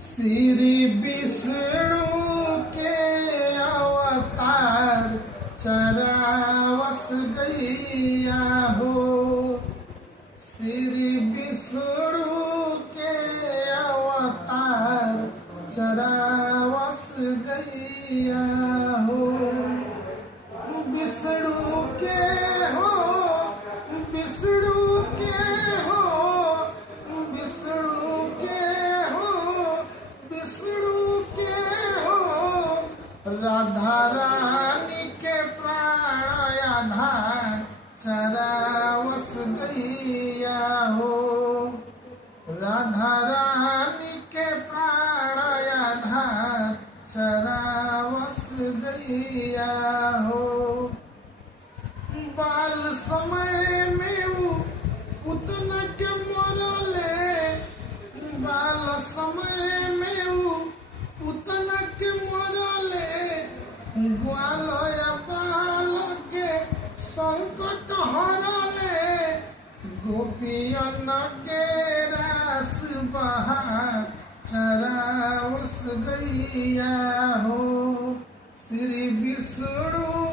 श्री विष्णु के अवतार चरावस गैया हो। श्री विष्णु के अवतार चरावस गैया हो। विष्णु के हो, विष्णु के हो, विष्णु के हो, विष्णु के हो। राधा रानी के प्राण आधार चरावस गैया हो। राधा रानी के प्राण आधार चरावस गैया हो। बाल समय में वो उतना के मरले, बाल समय में वो उतना के मरले। ग्वाल या बाल के संकट हरले, गोपियन के रास बहार चरावस गैया हो। श्री विष्णु